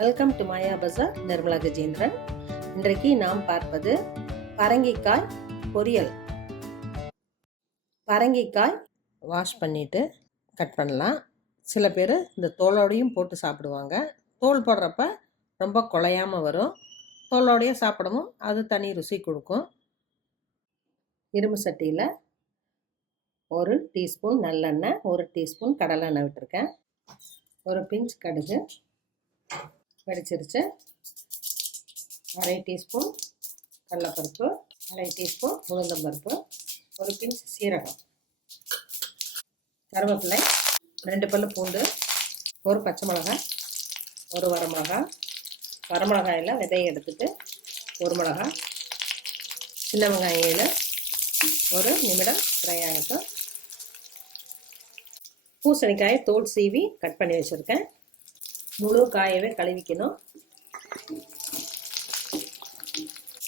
Welcome to மாயா பஜார். நிர்மலா கஜேந்திரன். இன்றைக்கு நாம் பார்ப்பது பரங்கிக்காய் பொரியல். பரங்கிக்காய் வாஷ் பண்ணிவிட்டு கட் பண்ணலாம். சில பேர் இந்த தோலோடையும் போட்டு சாப்பிடுவாங்க. தோல் போடுறப்ப ரொம்ப குழையாமல் வரும். தோலோடையே சாப்பிடவும் அது தனி ருசி கொடுக்கும். இரும்பு சட்டியில் 1 டீஸ்பூன் நல்லெண்ணெய், 1 டீஸ்பூன் கடலெண்ணெய் விட்டுருக்கேன். ஒரு பிஞ்ச் கடுகு வெடிச்சிருச்சு. 1/2 டீஸ்பூன் கடலைப்பருப்பு, 1/2 டீஸ்பூன் உளுந்தம்பருப்பு, ஒரு பிஞ்ச் சீரகம், கருவேப்பிலை, 2 பல்லு பூண்டு, ஒரு பச்சை மிளகாய், ஒரு வரமிளகாயில் விதையை எடுத்துட்டு ஒரு மிளகாய், சின்ன வெங்காயம் 7, ஒரு நிமிடம் ஃப்ரை ஆகட்டும். பூசணிக்காயை தோல் சீவி கட் பண்ணி வச்சுருக்கேன். முழு காயவே கழுவிக்கணும்.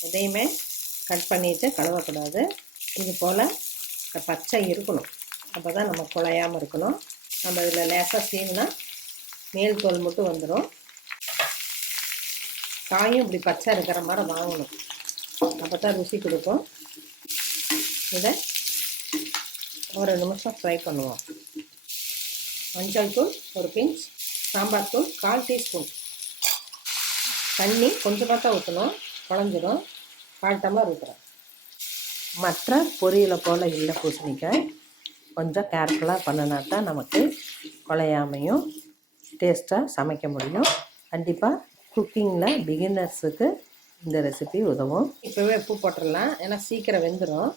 எதையுமே கட் பண்ணிட்டு கழுவக்கூடாது. இது போல் பச்சை இருக்கணும். அப்போ தான் நம்ம குழையாமல் இருக்கணும். நம்ம இதில் லேசாக சீவினா மேல் தோல் மட்டும் வந்துடும். காயும் இப்படி பச்சை இருக்கிற மாதிரி வாங்கணும். அப்போ தான் ருசி கொடுக்கும். இதை ஒரு நிமிஷம் ஃப்ரை பண்ணுவோம். மஞ்சள் தூள் ஒரு பிஞ்ச், சாம்பார் தூள் 1/4 டீஸ்பூன், தண்ணி கொஞ்சமாக தான் ஊற்றணும், குழஞ்சிடும். 1/4 டம்ளர் ஊற்றுறேன். மற்ற பொரியலை போல் இல்லை பூசணிக்காய். கொஞ்சம் கேர்ஃபுல்லாக பண்ணினா தான் நமக்கு குழையாமையும் டேஸ்ட்டாக சமைக்க முடியும். கண்டிப்பாக குக்கிங்கில் பிகினர்ஸுக்கு இந்த ரெசிபி உதவும். இப்போவே உப்பு போட்டுடலாம், ஏன்னா சீக்கிரம் வெந்துடும்.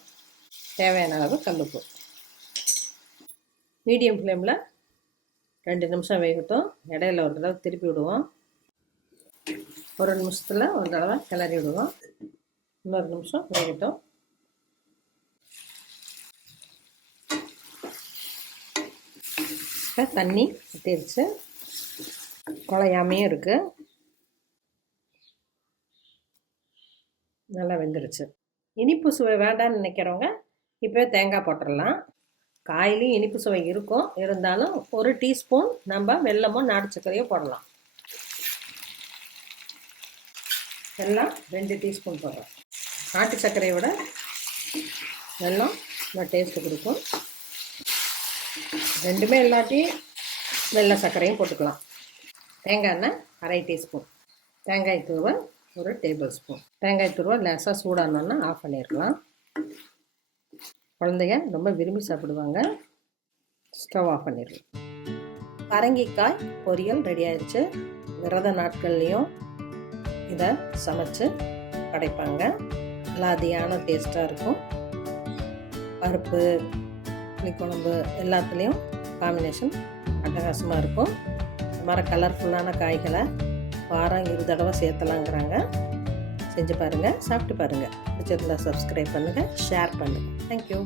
தேவையான அளவு கல்லுப்பு. மீடியம் ஃப்ளேமில் 2 நிமிஷம் வேகட்டும். இடையில ஒரு தடவை திருப்பி விடுவோம். ஒரு நிமிஷத்தில் ஒரு தடவை கிளறி விடுவோம். இன்னொரு நிமிஷம் வேகட்டும். தண்ணி ஊற்றிடுச்சு. குழையாமையும் இருக்குது. நல்லா வெந்துருச்சு. இனிப்பு சுவை வேண்டான்னு நினைக்கிறவங்க இப்போ தேங்காய் போட்டுடலாம். காயிலையும் இனிப்பு சுவை இருக்கும். இருந்தாலும் 1 டீஸ்பூன் நம்ம வெல்லமோ நாட்டு சர்க்கரையோ போடலாம். வெல்லம் 2 டீஸ்பூன் போடுறோம். நாட்டு சர்க்கரையை விட வெல்லம் நல்லா டேஸ்ட்டு கொடுக்கும். ரெண்டுமே இல்லாட்டி வெள்ளை சர்க்கரையும் போட்டுக்கலாம். தேங்காய் எண்ணெய் 1/2 டீஸ்பூன், தேங்காய் துருவல் 1 டேபிள் ஸ்பூன். தேங்காய் துருவல் லேசாக சூடானோன்னா ஆஃப் பண்ணிடலாம். குழந்தைங்க ரொம்ப விரும்பி சாப்பிடுவாங்க. ஸ்டவ் ஆஃப் பண்ணிடலாம். பரங்கிக்காய் பொரியல் ரெடி ஆயிடுச்சு. விரத நாட்கள்லேயும் இதை சமைச்சு படைப்பாங்க. லாதியான டேஸ்ட்டாக இருக்கும். பருப்பு, புளிக்குழம்பு எல்லாத்துலேயும் காம்பினேஷன் அட்டகாசமாக இருக்கும். இந்த மாதிரி கலர்ஃபுல்லான காய்களை வாரம் 2 தடவை சேர்த்தலாங்கிறாங்க. செஞ்சு பாருங்கள், சாப்பிட்டு பாருங்கள். பிடிச்சிருந்தா சப்ஸ்கிரைப் பண்ணுங்கள், ஷேர் பண்ணுங்கள். தேங்க்யூ.